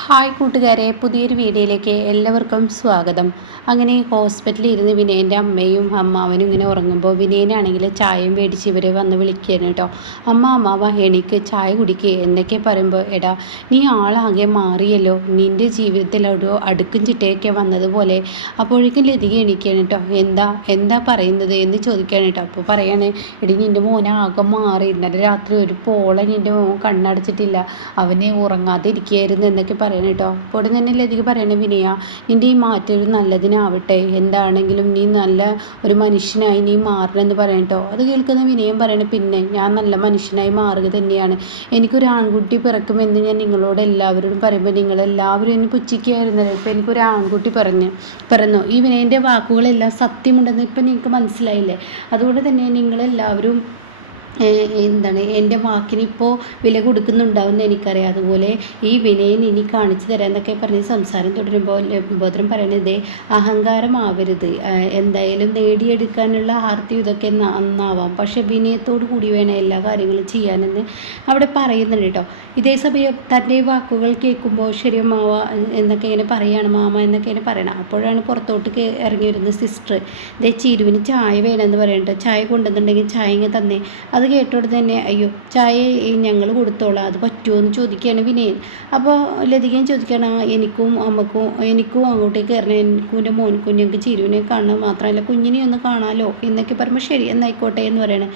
Hi കൂട്ടുകാരെ, പുതിയൊരു വീഡിയോയിലേക്ക് എല്ലാവർക്കും സ്വാഗതം. അങ്ങനെ ഹോസ്പിറ്റലിൽ ഇരുന്ന് വിനയൻ്റെ അമ്മയും അമ്മാവനും ഇങ്ങനെ ഉറങ്ങുമ്പോൾ വിനയനാണെങ്കിൽ ചായയും മേടിച്ച് ഇവരെ വന്ന് വിളിക്കുകയാണ് കേട്ടോ. അമ്മാവ എണീക്ക്, ചായ കുടിക്കുക എന്നൊക്കെ പറയുമ്പോൾ, എടാ നീ ആളാകെ മാറിയല്ലോ, നിൻ്റെ ജീവിതത്തിൽ ഒരു അടുക്കും ചിട്ടയൊക്കെ വന്നതുപോലെ. അപ്പോഴേക്കും ലതിക എണീക്കുകയാണ് കേട്ടോ. എന്താ പറയുന്നത് എന്ന് ചോദിക്കുകയാണ് കേട്ടോ. അപ്പോൾ പറയാണ്, എടി നിൻ്റെ മോനെ ആകെ മാറി, ഇന്നലെ രാത്രി ഒരു പോള നിൻ്റെ മോൻ കണ്ണടച്ചിട്ടില്ല, അവനെ ഉറങ്ങാതെ ഇരിക്കുകയായിരുന്നു എന്നൊക്കെ പറയണം കേട്ടോ. അപ്പോൾ ഉടൻ തന്നെ ലതിക പറയണേ, വിനയ നിൻ്റെ ഈ മാറ്റം ഒരു നല്ലതിനാവട്ടെ, എന്താണെങ്കിലും നീ നല്ല ഒരു മനുഷ്യനായി നീ മാറണമെന്ന് പറയണം കേട്ടോ. അത് കേൾക്കുന്ന വിനയം പറയണേ, പിന്നെ ഞാൻ നല്ല മനുഷ്യനായി മാറുക തന്നെയാണ്, എനിക്കൊരു ആൺകുട്ടി പിറക്കുമെന്ന് ഞാൻ നിങ്ങളോട് എല്ലാവരോടും പറയുമ്പോൾ നിങ്ങളെല്ലാവരും എന്നെ പുച്ഛിക്കുകയായിരുന്നല്ലോ, ഇപ്പോൾ എനിക്കൊരു ആൺകുട്ടി പിറന്നു. ഈ വിനയൻ്റെ വാക്കുകളെല്ലാം സത്യമുണ്ടെന്ന് ഇപ്പം നിങ്ങൾക്ക് മനസ്സിലായില്ലേ? അതുകൊണ്ട് തന്നെ നിങ്ങളെല്ലാവരും എൻ്റെ വാക്കിനിപ്പോൾ വില കൊടുക്കുന്നുണ്ടാവുമെന്ന് എനിക്കറിയാം. അതുപോലെ ഈ വിനയൻ ഇനി കാണിച്ചു തരാം എന്നൊക്കെ പറഞ്ഞ് സംസാരം തുടരുമ്പോൾ ലംബോദരൻ പറയണത്, അഹങ്കാരമാവരുത്, എന്തായാലും നേടിയെടുക്കാനുള്ള ആർത്തി ഇതൊക്കെ നന്നാവാം, പക്ഷെ വിനയത്തോടു കൂടി വേണം എല്ലാ കാര്യങ്ങളും ചെയ്യാനെന്ന് അവിടെ പറയുന്നുണ്ട് കേട്ടോ. ഇതേ സമയം തൻ്റെ വാക്കുകൾ കേൾക്കുമ്പോൾ ശരി മാവ എന്നൊക്കെ ഇങ്ങനെ പറയുകയാണ്, മാമ എന്നൊക്കെ ഇങ്ങനെ പറയണം. അപ്പോഴാണ് പുറത്തോട്ട് ഇറങ്ങി വരുന്ന സിസ്റ്റർ, ചീരുവിന് ചായ വേണമെന്ന് പറയട്ടോ. ചായ കൊണ്ടുവന്നിട്ടുണ്ടെങ്കിൽ ചായ ഇങ്ങനെ തന്നെ. അത് കേട്ടോടെ തന്നെ, അയ്യോ ചായ ഞങ്ങൾ കൊടുത്തോളാം, അത് പറ്റുമോ എന്ന് ചോദിക്കുകയാണ് വിനയൻ. അപ്പോൾ ലതികയും ചോദിക്കുകയാണ്, എനിക്കും അങ്ങോട്ടേക്ക് കയറണം, എനിക്കും എൻ്റെ മോൻക്കും ഞങ്ങൾക്ക് ചിരുവിനെ കാണാൻ മാത്രമല്ല കുഞ്ഞിനെ ഒന്ന് കാണാമല്ലോ എന്നൊക്കെ പറയുമ്പോൾ ശരി എന്നായിക്കോട്ടെ എന്ന് പറയണേ.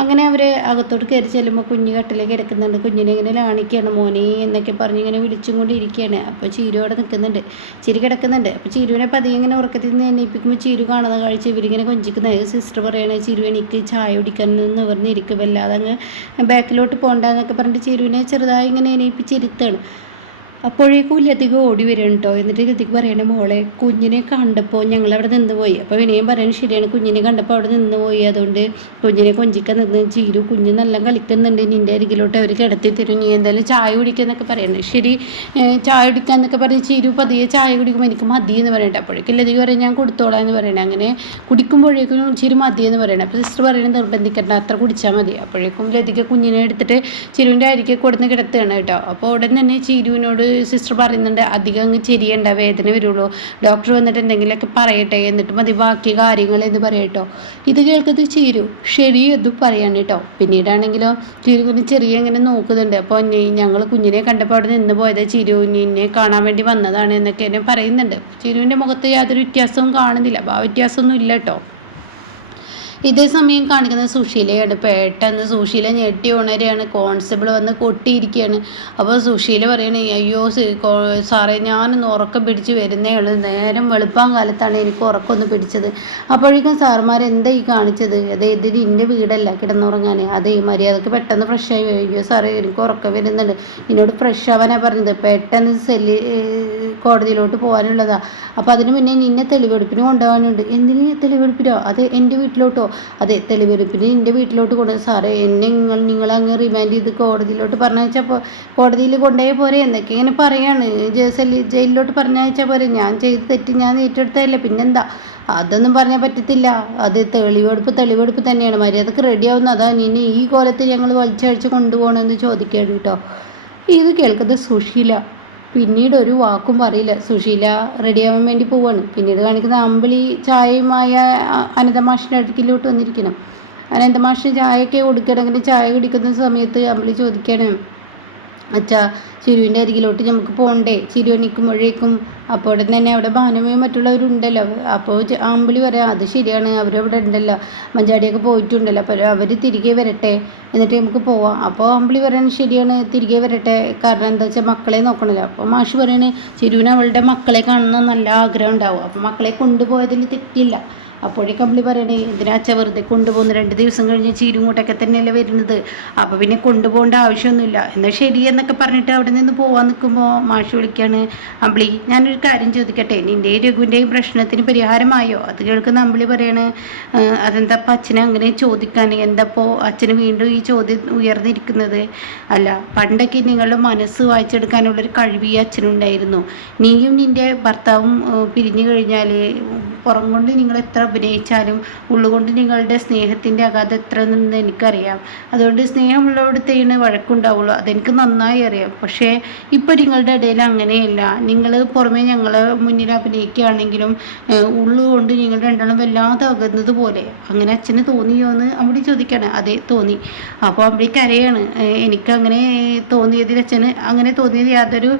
അങ്ങനെ അവർ അകത്തോട്ട് കയറി ചെല്ലുമ്പോൾ കുഞ്ഞ് കട്ടിലേക്ക് കിടക്കുന്നുണ്ട്. കുഞ്ഞിനെ ഇങ്ങനെ ലാണിക്കുകയാണ്, മോനെ എന്നൊക്കെ പറഞ്ഞ് ഇങ്ങനെ വിളിച്ചും കൊണ്ടിരിക്കുകയാണ്. അപ്പോൾ ചീരു അവിടെ നിൽക്കുന്നുണ്ട്, ചിരി കിടക്കുന്നുണ്ട്. അപ്പോൾ ചിരുവിനെ പതിയെ ഇങ്ങനെ ഉറക്കത്തിൽ നിന്ന് എണീപ്പിക്കുമ്പോൾ ചിരു കാണുന്ന കാഴ്ച ഇവരിങ്ങനെ കൊഞ്ചിക്കുന്നത്. സിസ്റ്റർ പറയണേ, ചിരു എനിക്ക് ചായ കുടിക്കാൻ നിവർന്നിരിക്കും, വല്ലാതെ അങ്ങ് ബാക്കിലോട്ട് പോകണ്ടെന്നൊക്കെ പറഞ്ഞിട്ട് ചിരുവിനെ ചെറുതായി ഇങ്ങനെ എണീപ്പിച്ചിരുത്താണ്. അപ്പോഴേക്കും ലതിക ഓടി വരും കേട്ടോ. എന്നിട്ട് ലതിക പറയണേ, മോളെ കുഞ്ഞിനെ കണ്ടപ്പോൾ ഞങ്ങളവിടെ നിന്ന് പോയി. അപ്പോൾ വിനയം പറയുന്നത് ശരിയാണ്, കുഞ്ഞിനെ കണ്ടപ്പോൾ അവിടെ നിന്ന് പോയി, അതുകൊണ്ട് കുഞ്ഞിനെ കൊഞ്ചിക്കാൻ നിന്ന് ചീരു കുഞ്ഞ് നല്ല കളിക്കുന്നുണ്ട്, നിൻ്റെ അരികിലോട്ട് അവർ കിടത്തി തരും, നീ എന്തായാലും ചായ കുടിക്കുന്നൊക്കെ പറയണേ. ശരി ചായ കുടിക്കാന്നൊക്കെ പറഞ്ഞ് ചീരു പതിയെ ചായ കുടിക്കുമ്പോൾ എനിക്ക് മതി എന്ന് പറയട്ടെ. അപ്പോഴേക്കും ലതിക പറയും, ഞാൻ കൊടുത്തോളാം എന്ന് പറയണേ. അങ്ങനെ കുടിക്കുമ്പോഴേക്കും ചിരു മതി എന്ന് പറയണേ. അപ്പോൾ സിസ്റ്റർ പറയുന്നത് നിർബന്ധിക്കണ്ട, അത്ര കുടിച്ചാൽ മതി. അപ്പോഴേക്കും ലതിക കുഞ്ഞിനെ എടുത്തിട്ട് ചിരുവിൻ്റെ അരികെ കൊടുന്ന് കിടത്തുകയാണ് കേട്ടോ. അപ്പോൾ ഉടൻ തന്നെ ചിരുവിനോട് സിസ്റ്റർ പറയുന്നുണ്ട്, അധികം അങ്ങ് ചെരിയണ്ട, വേദന വരുള്ളൂ, ഡോക്ടർ വന്നിട്ട് എന്തെങ്കിലുമൊക്കെ പറയട്ടെ, എന്നിട്ട് മതി ബാക്കി കാര്യങ്ങൾ എന്ന് പറയട്ടോ. ഇത് കേൾക്കുന്നത് ചീരു ശരി എന്നും പറയാണ് കേട്ടോ. പിന്നീടാണെങ്കിലോ ചിരുവിന് ചെറിയ ഇങ്ങനെ നോക്കുന്നുണ്ട്. അപ്പോൾ ഞങ്ങൾ കുഞ്ഞിനെ കണ്ടപ്പോൾ അവിടെ നിന്ന് പോയത്, ചിരു നിന്നെ കാണാൻ വേണ്ടി വന്നതാണ് എന്നൊക്കെ എന്നെ പറയുന്നുണ്ട്. ചിരുവിൻ്റെ മുഖത്ത് യാതൊരു വ്യത്യാസവും കാണുന്നില്ല, ആ വ്യത്യാസമൊന്നും ഇല്ല കേട്ടോ. ഇതേ സമയം കാണിക്കുന്നത് സുശീലയാണ്. പെട്ടെന്ന് സുശീല ഞെട്ടി ഉണരുകയാണ്, കോൺസ്റ്റബിൾ വന്ന് കൊട്ടിയിരിക്കുകയാണ്. അപ്പോൾ സുശീല പറയണേ, അയ്യോ സാറേ ഞാനൊന്ന് ഉറക്കം പിടിച്ച് വരുന്നേ ഉള്ളൂ, നേരം വെളുപ്പാൻ കാലത്താണ് എനിക്ക് ഉറക്കമൊന്ന് പിടിച്ചത്. അപ്പോഴേക്കും സാറുമാർ എന്താ ഈ കാണിച്ചത്, ഇത് എൻ്റെ വീടല്ല കിടന്നുറങ്ങാൻ, അതേ മര്യാദക്ക് പെട്ടെന്ന് ഫ്രഷായി വരും. അയ്യോ സാറേ എനിക്ക് ഉറക്കം വരുന്നുണ്ട്, എന്നോട് ഫ്രഷ് ആവാനാണ് പറഞ്ഞത്, പെട്ടെന്ന് കോടതിയിലോട്ട് പോകാനുള്ളതാണ്, അപ്പോൾ അതിന് മുന്നേ നിന്നെ തെളിവെടുപ്പിന് കൊണ്ടുപോകാനുണ്ട്. എന്തിനു തെളിവെടുപ്പിനോ? അത് എൻ്റെ വീട്ടിലോട്ടോ? അതെ തെളിവെടുപ്പിന് എൻ്റെ വീട്ടിലോട്ട് കൊണ്ടുപോയി സാറേ, എന്നെ നിങ്ങളങ്ങ് റിമാൻഡ് ചെയ്ത് കോടതിയിലോട്ട് പറഞ്ഞയച്ചപ്പോൾ കോടതിയിൽ കൊണ്ടുപോയ പോരെ എന്നൊക്കെ ഇങ്ങനെ പറയാണ്. ജയിലിലോട്ട് പറഞ്ഞയച്ചാൽ പോരെ, ഞാൻ ചെയ്ത് തെറ്റ് ഞാൻ ഏറ്റെടുത്തതല്ലേ, പിന്നെന്താ? അതൊന്നും പറഞ്ഞാൽ പറ്റത്തില്ല, അത് തെളിവെടുപ്പ് തന്നെയാണ്, മര്യാദക്ക് റെഡിയാവുന്ന, അതാ നിന്നെ ഈ കോലത്തിൽ ഞങ്ങൾ വലിച്ചഴിച്ച് കൊണ്ടുപോകണമെന്ന് ചോദിക്കുകയാണ് കേട്ടോ. ഇത് കേൾക്കുന്നത് സുശീല പിന്നീട് ഒരു വാക്കും പറയില്ല. സുശീല റെഡിയാവാൻ വേണ്ടി പോവാണ്. പിന്നീട് കാണിക്കുന്ന അമ്പിളി ചായയുമായ അനന്തമാഷിൻ്റെ അടുക്കിലോട്ട് വന്നിരിക്കണം. അനന്തമാഷിന് ചായയൊക്കെ കൊടുക്കണമെങ്കിൽ ചായ കുടിക്കുന്ന സമയത്ത് അമ്പിളി ചോദിക്കണം, അച്ഛാ ചിരുവിൻ്റെ അരികിലോട്ട് നമുക്ക് പോകണ്ടേ? ചിരു എണീക്കുമ്പോഴേക്കും അപ്പോൾ ഉടൻ തന്നെ അവിടെ ഭാനുമയും മറ്റുള്ളവരുണ്ടല്ലോ. അപ്പോൾ അമ്പിളി പറയാം, അത് ശരിയാണ്, അവരവിടെ ഉണ്ടല്ലോ, മഞ്ചാടിയൊക്കെ പോയിട്ടുണ്ടല്ലോ, അപ്പോൾ അവർ തിരികെ വരട്ടെ, എന്നിട്ട് നമുക്ക് പോവാം. അപ്പോൾ അമ്പിളി പറയുന്നത് ശരിയാണ്, തിരികെ വരട്ടെ, കാരണം എന്താ വെച്ചാൽ മക്കളെ നോക്കണമല്ലോ. അപ്പോൾ മാഷ് പറയുന്നത് ചിരുവിന് അവളുടെ മക്കളെ കാണുന്ന നല്ല ആഗ്രഹം ഉണ്ടാവും, അപ്പോൾ മക്കളെ കൊണ്ടുപോയതിൽ തെറ്റില്ല. അപ്പോഴേക്കും അമ്പിളി പറയണേ, എന്തിനാച്ച വെറുതെ കൊണ്ടുപോകുന്നു, 2 ദിവസം കഴിഞ്ഞ് ചീരുങ്ങോട്ടൊക്കെ തന്നെയല്ലേ വരുന്നത്, അപ്പോൾ പിന്നെ കൊണ്ടുപോകേണ്ട ആവശ്യമൊന്നുമില്ല, എന്നാൽ ശരി എന്നൊക്കെ പറഞ്ഞിട്ട് അവിടെ നിന്ന് പോകാൻ നിൽക്കുമ്പോൾ മാഷ് വിളിക്കുകയാണ്, അമ്പിളി ഞാനൊരു കാര്യം ചോദിക്കട്ടെ, നിൻ്റെയും രഘുവിൻ്റെയും പ്രശ്നത്തിന് പരിഹാരമായോ? അത് കേൾക്കുന്ന അമ്പിളി പറയാണ്, അതെന്താപ്പോൾ അച്ഛനെ അങ്ങനെ ചോദിക്കാൻ, എന്താപ്പോൾ അച്ഛന് വീണ്ടും ഈ ചോദ്യം ഉയർന്നിരിക്കുന്നത്? അല്ല, പണ്ടൊക്കെ നിങ്ങളുടെ മനസ്സ് വായിച്ചെടുക്കാനുള്ളൊരു കഴിവ് ഈ അച്ഛനുണ്ടായിരുന്നു, നീയും നിൻ്റെ ഭർത്താവും പിരിഞ്ഞു കഴിഞ്ഞാൽ പുറം കൊണ്ട് നിങ്ങൾ എത്ര അഭിനയിച്ചാലും ഉള്ളുകൊണ്ട് നിങ്ങളുടെ സ്നേഹത്തിൻ്റെ അഗാധം എത്ര എന്ന് എനിക്കറിയാം. അതുകൊണ്ട് സ്നേഹമുള്ളവരോട് ചെയ്യുന്ന വഴക്കുണ്ടാവുള്ളൂ, അതെനിക്ക് നന്നായി അറിയാം. പക്ഷേ ഇപ്പോൾ നിങ്ങളുടെ ഇടയിൽ അങ്ങനെയല്ല. നിങ്ങൾ പുറമേ ഞങ്ങളെ മുന്നിൽ അഭിനയിക്കുകയാണെങ്കിലും ഉള്ളുകൊണ്ട് നിങ്ങൾ രണ്ടാളും വല്ലാതെ അകന്നത് പോലെ. അങ്ങനെ അച്ഛന് തോന്നിയോ എന്ന് അമ്പടി ചോദിക്കുകയാണ്. അതെ തോന്നി. അപ്പോൾ അമ്പടി കരയാണ്. എനിക്കങ്ങനെ തോന്നിയതിൽ അച്ഛന് അങ്ങനെ തോന്നിയത് യാതൊരു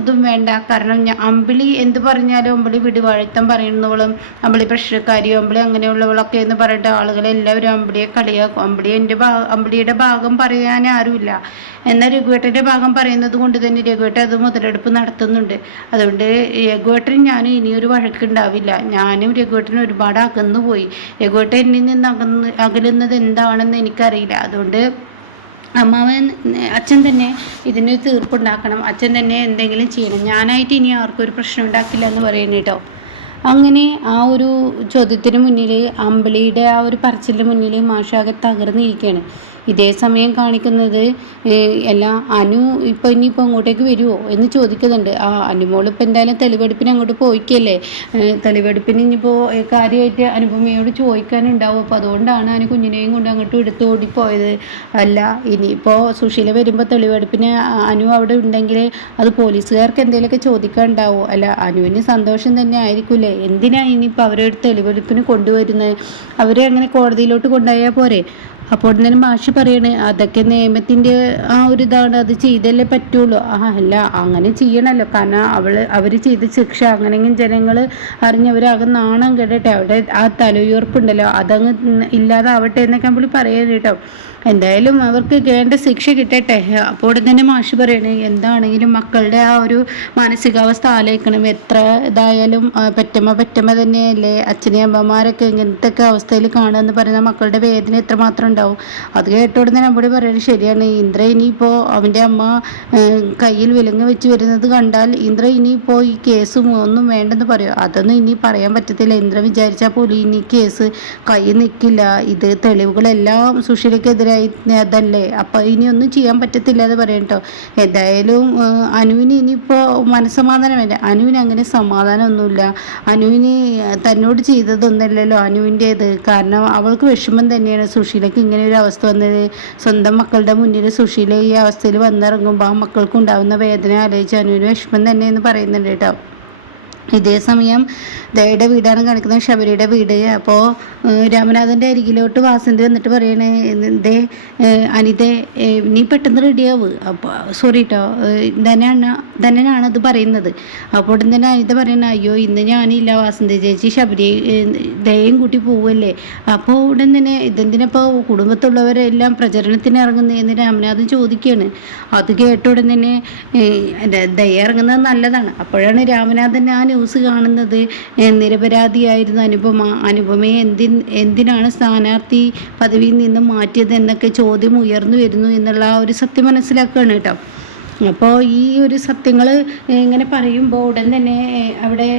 ഇതും വേണ്ട. കാരണം അമ്പിളി എന്ത് പറഞ്ഞാലും അമ്പിളി വിടുവാഴ്ത്തം പറയുന്നവളും അമ്പിളി പ്രശ്നക്കാരിയോ അമ്പിളി അങ്ങനെയുള്ളവളൊക്കെ എന്ന് പറഞ്ഞിട്ട് ആളുകളെല്ലാവരും അമ്പിളിയെ കളിയാക്കും. അമ്പിളിയുടെ ഭാഗം പറയാൻ ആരുമില്ല. എന്നാൽ രഘുവേട്ടൻ്റെ ഭാഗം പറയുന്നത് കൊണ്ട് തന്നെ രഘുവേട്ടൻ അത് മുതലെടുപ്പ് നടത്തുന്നുണ്ട്. അതുകൊണ്ട് രഘുവേട്ടനും ഞാനും ഇനിയൊരു വഴക്കുണ്ടാവില്ല. ഞാനും രഘുവേട്ടനും ഒരുപാട് അകന്നുപോയി. രഘുവേട്ടൻ എന്നിൽ നിന്ന് അകലുന്നത് എന്താണെന്ന് എനിക്കറിയില്ല. അതുകൊണ്ട് അച്ഛൻ തന്നെ ഇതിന് തീർപ്പുണ്ടാക്കണം, അച്ഛൻ തന്നെ എന്തെങ്കിലും ചെയ്യണം. ഞാനായിട്ട് ഇനി ആർക്കും ഒരു പ്രശ്നം ഉണ്ടാക്കില്ല എന്ന് പറയുന്നു കേട്ടോ. അങ്ങനെ ആ ഒരു ചോദ്യത്തിന് മുന്നിൽ അമ്പിളിയുടെ ആ ഒരു പറച്ചിലിന് മുന്നിൽ മാഷാകെ തകർന്നിരിക്കുകയാണ്. ഇതേ സമയം കാണിക്കുന്നത് എല്ലാം അനു ഇപ്പോൾ ഇനിയിപ്പോൾ അങ്ങോട്ടേക്ക് വരുമോ എന്ന് ചോദിക്കുന്നുണ്ട്. അനുമോൾ ഇപ്പോൾ എന്തായാലും തെളിവെടുപ്പിന് അങ്ങോട്ട് പോയിക്കല്ലേ. തെളിവെടുപ്പിന് ഇനിയിപ്പോൾ കാര്യമായിട്ട് അനുപമയോട് ചോദിക്കാനുണ്ടാവും. അപ്പോൾ അതുകൊണ്ടാണ് അനു കുഞ്ഞിനെയും കൊണ്ട് അങ്ങോട്ട് എടുത്ത് ഓടിപ്പോയത്. അല്ല ഇനിയിപ്പോൾ സുശീല വരുമ്പോൾ തെളിവെടുപ്പിന് അനു അവിടെ ഉണ്ടെങ്കിൽ അത് പോലീസുകാർക്ക് എന്തെങ്കിലുമൊക്കെ ചോദിക്കാനുണ്ടാവും. അല്ല അനുവിന് സന്തോഷം തന്നെ ആയിരിക്കില്ലേ. എന്തിനാണ് ഇനിയിപ്പോൾ അവരെ തെളിവെടുപ്പിന് കൊണ്ടുവരുന്നത്? അവരെ അങ്ങനെ കോടതിയിലോട്ട് കൊണ്ടുപോയാൽ പോരെ. അപ്പോൾ തന്നെ മാഷ് പറയണേ അതൊക്കെ നിയമത്തിൻ്റെ ആ ഒരു ഇതാണ്, അത് ചെയ്തല്ലേ പറ്റുള്ളൂ. അല്ല അങ്ങനെ ചെയ്യണമല്ലോ. കാരണം അവർ ചെയ്ത ശിക്ഷ അങ്ങനെയെങ്കിലും ജനങ്ങൾ അറിഞ്ഞവരാകെ നാണം കേട്ടെ. അവിടെ ആ തലയുയർപ്പുണ്ടല്ലോ അതങ്ങ് ഇല്ലാതാവട്ടെ എന്നൊക്കെ നമ്മൾ പറയുന്നത് കേട്ടോ. എന്തായാലും അവർക്ക് വേണ്ട ശിക്ഷ കിട്ടട്ടെ. അപ്പോൾ തന്നെ മാഷ് പറയണേ എന്താണെങ്കിലും മക്കളുടെ ആ ഒരു മാനസികാവസ്ഥ ആലോചിക്കണം. എത്ര ഇതായാലും പെറ്റമ്മ തന്നെയല്ലേ. അച്ഛനെയും അമ്മമാരൊക്കെ ഇങ്ങനത്തെ അവസ്ഥയിൽ കാണുക പറയുന്ന മക്കളുടെ വേദന എത്രമാത്രം ഉണ്ടാവും. അത് കേട്ടോടെ തന്നെ നമ്മുടെ പറയുന്നത് ശരിയാണ്. ഇന്ദ്ര ഇനിയിപ്പോൾ അവൻ്റെ അമ്മ കയ്യിൽ വിലങ്ങ് വെച്ച് വരുന്നത് കണ്ടാൽ ഇന്ദ്ര ഇനിയിപ്പോൾ ഈ കേസ് ഒന്നും വേണ്ടെന്ന് പറയും. അതൊന്നും ഇനി പറയാൻ പറ്റത്തില്ല. ഇന്ദ്ര വിചാരിച്ചാൽ പോലും ഇനി കേസ് കയ്യിൽ നിൽക്കില്ല. ഇത് തെളിവുകളെല്ലാം സുശീലയ്ക്കെതിരെ അതല്ലേ. അപ്പം ഇനിയൊന്നും ചെയ്യാൻ പറ്റത്തില്ല എന്ന് പറയും കേട്ടോ. എന്തായാലും അനുവിന് ഇനിയിപ്പോൾ മനസ്സമാധാനമല്ല. അനുവിന് അങ്ങനെ സമാധാനമൊന്നുമില്ല. അനുവിന് തന്നോട് ചെയ്തതൊന്നല്ലല്ലോ അനുവിൻ്റേത്. കാരണം അവൾക്ക് വിഷമം തന്നെയാണ് സുശീലയ്ക്ക് ഇങ്ങനെ ഒരു അവസ്ഥ വന്നത്. സ്വന്തം മക്കളുടെ മുന്നിൽ സുശീല ഈ അവസ്ഥയിൽ വന്നിറങ്ങുമ്പോൾ ആ മക്കൾക്ക് ഉണ്ടാകുന്ന വേദന ആലോചിച്ച് അനുവിന് വിഷമം തന്നെയെന്ന് പറയുന്നുണ്ട് കേട്ടോ. ഇതേ സമയം ദയയുടെ വീടാണ് കാണിക്കുന്നത്, ശബരിയുടെ വീട്. അപ്പോൾ രാമനാഥൻ്റെ അരികിലോട്ട് വാസന്തി വന്നിട്ട് പറയണേ അനിതേ നീ പെട്ടെന്ന് റെഡിയാവ്. അപ്പോൾ സോറി കേട്ടോ ധനനാണ് അത് പറയുന്നത്. അപ്പോൾ ഉടൻ തന്നെ അനിത പറയണ അയ്യോ ഇന്ന് ഞാനില്ല വാസന്തി ചേച്ചി ശബരി ദയയും കൂട്ടി പോവല്ലേ. അപ്പോൾ ഉടൻ തന്നെ ഇതെന്തിനപ്പോൾ കുടുംബത്തുള്ളവരെല്ലാം പ്രചരണത്തിന് ഇറങ്ങുന്നതെന്ന് രാമനാഥൻ ചോദിക്കുകയാണ്. അത് കേട്ട ഉടൻ തന്നെ ദയ ഇറങ്ങുന്നത് നല്ലതാണ്. അപ്പോഴാണ് രാമനാഥൻ ആ ന്യൂസ് കാണുന്നത്. നിരപരാധിയായിരുന്ന അനുപമയെ എന്തിനാണ് സ്ഥാനാർത്ഥി പദവിയിൽ നിന്ന് മാറ്റിയത് എന്നൊക്കെ ചോദ്യം ഉയർന്നു വരുന്നു എന്നുള്ള ആ ഒരു സത്യം മനസ്സിലാക്കുകയാണ് കേട്ടോ. അപ്പോൾ ഈ ഒരു സത്യങ്ങൾ ഇങ്ങനെ പറയുമ്പോൾ ഉടൻ തന്നെ അവിടെ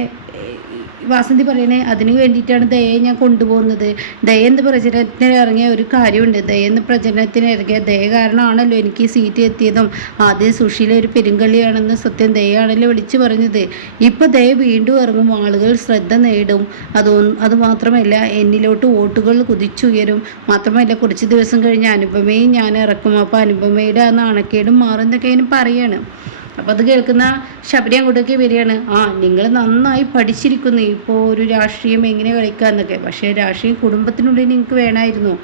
വാസന്തി പറയണേ അതിന് വേണ്ടിയിട്ടാണ് ദയയെ ഞാൻ കൊണ്ടുപോകുന്നത്. ദയ എന്ന് പ്രചരണത്തിന് ഇറങ്ങിയ ഒരു കാര്യമുണ്ട്. ദയ എന്ന് പ്രചരണത്തിന് ഇറങ്ങിയ ദയ കാരണമാണല്ലോ എനിക്ക് സീറ്റ് എത്തിയതും ആദ്യം സുശീല ഒരു പെരുങ്കള്ളിയാണെന്ന് സത്യം ദയാണല്ലോ വിളിച്ചു പറഞ്ഞത്. ഇപ്പോൾ ദയ വീണ്ടും ഇറങ്ങും, ആളുകൾ ശ്രദ്ധ നേടും. അതുമാത്രമല്ല എന്നിലോട്ട് വോട്ടുകൾ കുതിച്ചുയരും. മാത്രമല്ല കുറച്ച് ദിവസം കഴിഞ്ഞ് അനുപമയും ഞാൻ ഇറക്കും. അപ്പോൾ അനുപമയുടെ ആ നാണക്കേടും മാറുന്നൊക്കെ അതിന് പറയാണ്. അപ്പോൾ അത് കേൾക്കുന്ന ശബരി അങ്ങോട്ടേക്ക് വരികയാണ്. നിങ്ങൾ നന്നായി പഠിച്ചിരിക്കുന്നു ഇപ്പോൾ ഒരു രാഷ്ട്രീയം എങ്ങനെ കളിക്കാമെന്നൊക്കെ. പക്ഷേ രാഷ്ട്രീയം കുടുംബത്തിനുള്ളിൽ നിങ്ങൾക്ക് വേണമായിരുന്നു.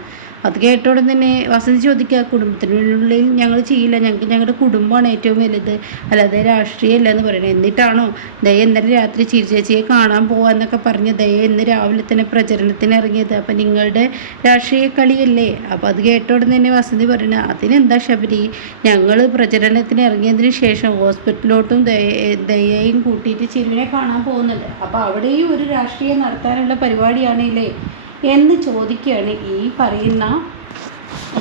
അത് കേട്ടോടെ തന്നെ വസന്തി ചോദിക്കുക കുടുംബത്തിനുള്ളിൽ ഞങ്ങൾ ചെയ്യില്ല, ഞങ്ങളുടെ കുടുംബമാണ് ഏറ്റവും വലുത്, അല്ലാതെ രാഷ്ട്രീയമല്ല എന്ന് പറയണത്. എന്നിട്ടാണോ ദയ ഇന്നലെ രാത്രി ചേച്ചിയെ കാണാൻ പോകാമെന്നൊക്കെ പറഞ്ഞ് ദയ ഇന്ന് രാവിലെ തന്നെ പ്രചരണത്തിന് ഇറങ്ങിയത്. അപ്പം നിങ്ങളുടെ രാഷ്ട്രീയ കളിയല്ലേ. അപ്പോൾ അത് കേട്ടോടെ തന്നെ വസന്തി പറയണത് അതിനെന്താ ശബരി, ഞങ്ങൾ പ്രചരണത്തിന് ഇറങ്ങിയതിന് ശേഷം ഹോസ്പിറ്റലിലോട്ടും ദയയും കൂട്ടിയിട്ട് ചിരുവിനെ കാണാൻ പോകുന്നുണ്ട്. അപ്പോൾ അവിടെയും ഒരു രാഷ്ട്രീയം നടത്താനുള്ള പരിപാടിയാണല്ലേ എന്ന് ചോദിക്കുകയാണ് ഈ പറയുന്ന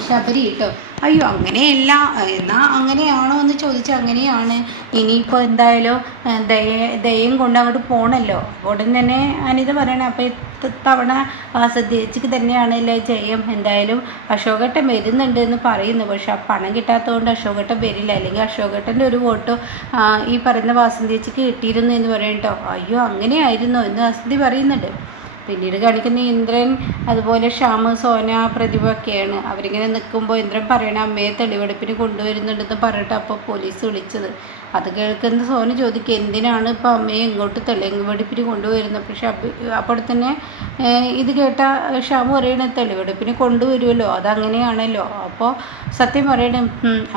ശബരി കേട്ടോ. അയ്യോ അങ്ങനെയല്ല, എന്നാൽ അങ്ങനെയാണോ എന്ന് ചോദിച്ചാൽ അങ്ങനെയാണ്. ഇനിയിപ്പോൾ എന്തായാലും ദയയും കൊണ്ട് അങ്ങോട്ട് പോകണമല്ലോ. ഉടൻ തന്നെ അനിത പറയണേ അപ്പോൾ തവണ വാസന്തിക്ക് തന്നെയാണല്ലോ ജയം. എന്തായാലും അശോകേട്ടൻ വരുന്നുണ്ട് എന്ന് പറയുന്നു. പക്ഷെ ആ പണം കിട്ടാത്തതുകൊണ്ട് അശോകേട്ടൻ വരില്ല. അല്ലെങ്കിൽ അശോകേട്ടൻ്റെ ഒരു വോട്ടോ ഈ പറയുന്ന വാസന്തിക്ക് കിട്ടിയിരുന്നു എന്ന് പറയും കേട്ടോ. അയ്യോ അങ്ങനെയായിരുന്നു എന്ന് വാസന്തി പറയുന്നുണ്ട്. പിന്നീട് കാണിക്കുന്ന ഇന്ദ്രൻ അതുപോലെ ശ്യാമ്, സോന, പ്രതിഭ ഒക്കെയാണ്. അവരിങ്ങനെ നിൽക്കുമ്പോൾ ഇന്ദ്രൻ പറയണ അമ്മയെ തെളിവെടുപ്പിന് കൊണ്ടുവരുന്നുണ്ടെന്ന് പറഞ്ഞിട്ട് അപ്പോൾ പോലീസ് വിളിച്ചത്. അത് കേൾക്കുന്ന സോന ചോദിക്കുക എന്തിനാണ് ഇപ്പോൾ അമ്മയെ ഇങ്ങോട്ട് തെളിവെടുപ്പിന് കൊണ്ടുവരുന്നത്. പക്ഷെ അപ്പോൾ തന്നെ ഇത് കേട്ട ശ്യാമ് പറയണ തെളിവെടുപ്പിന് കൊണ്ടുവരുമല്ലോ, അതങ്ങനെയാണല്ലോ. അപ്പോൾ സത്യം പറയണേ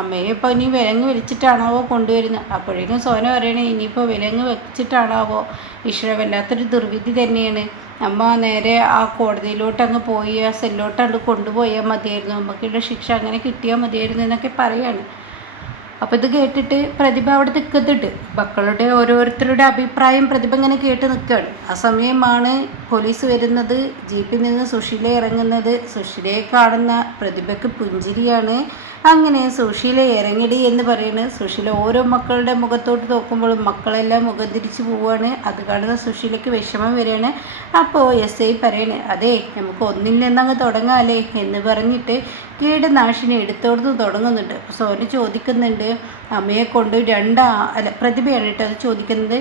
അമ്മയെ ഇപ്പോൾ ഇനി വിലങ്ങ് വലിച്ചിട്ടാണാവോ കൊണ്ടുവരുന്നത്. അപ്പോഴേക്കും സോന പറയണേ ഇനിയിപ്പോൾ വിലങ്ങ് വെച്ചിട്ടാണാവോ. ഈശ്വര വല്ലാത്തൊരു ദുർവിധി തന്നെയാണ്. അമ്മ നേരെ ആ കോടതിയിലോട്ട് അങ്ങ് പോയി ആ സെല്ലോട്ട് അങ്ങ് കൊണ്ടുപോയാൽ മതിയായിരുന്നു, നമുക്കുള്ള ശിക്ഷ അങ്ങനെ കിട്ടിയാൽ മതിയായിരുന്നു എന്നൊക്കെ പറയാണ്. അപ്പോൾ ഇത് കേട്ടിട്ട് പ്രതിഭ അവിടെ നിൽക്കുന്നുണ്ട്. മക്കളുടെ ഓരോരുത്തരുടെ അഭിപ്രായം പ്രതിഭ ഇങ്ങനെ കേട്ട് നിൽക്കുകയാണ്. ആ സമയമാണ് പോലീസ് വരുന്നത്. ജീപ്പിൽ നിന്ന് സുശീല ഇറങ്ങുന്നത്. സുശീലയെ കാണുന്ന പ്രതിഭയ്ക്ക് പുഞ്ചിരിയാണ്. അങ്ങനെ സുശീല ഇറങ്ങിടി എന്ന് പറയുന്നത്. സുശീല ഓരോ മക്കളുടെ മുഖത്തോട്ട് നോക്കുമ്പോഴും മക്കളെല്ലാം മുഖം തിരിച്ചു പോവുകയാണ്. അത് കാണുന്ന സുശീലയ്ക്ക് വിഷമം വരികയാണ്. അപ്പോൾ SI പറയണേ അതെ നമുക്ക് ഒന്നിൽ നിന്നങ്ങ് തുടങ്ങാമല്ലേ എന്ന് പറഞ്ഞിട്ട് കീടനാശിനി എടുത്തോടുന്ന് തുടങ്ങുന്നുണ്ട്. സോന ചോദിക്കുന്നുണ്ട് അമ്മയെ കൊണ്ട് പ്രതിഭയാണ് കേട്ടോ അത് ചോദിക്കുന്നത്.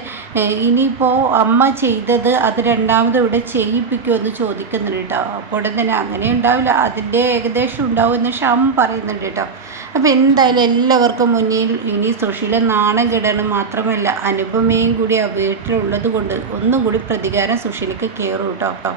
ഇനിയിപ്പോൾ അമ്മ ചെയ്തത് അത് രണ്ടാമത് ഇവിടെ ചെയ്യിപ്പിക്കുമെന്ന് ചോദിക്കുന്നുണ്ട് കേട്ടോ. അപ്പോൾ തന്നെ അങ്ങനെ ഉണ്ടാവില്ല, അതിൻ്റെ ഏകദേശം ഉണ്ടാവുമെന്ന് ശ്യാം പറയുന്നുണ്ട് കേട്ടോ. അപ്പോൾ എന്തായാലും എല്ലാവർക്കും മുന്നിൽ ഇനി സുശീല നാണം കെടണം. മാത്രമല്ല അനുപമയും കൂടി ആ വീട്ടിലുള്ളത് കൊണ്ട് ഒന്നും കൂടി പ്രതികാരം സുശീലയ്ക്ക് കയറും കേട്ടോ.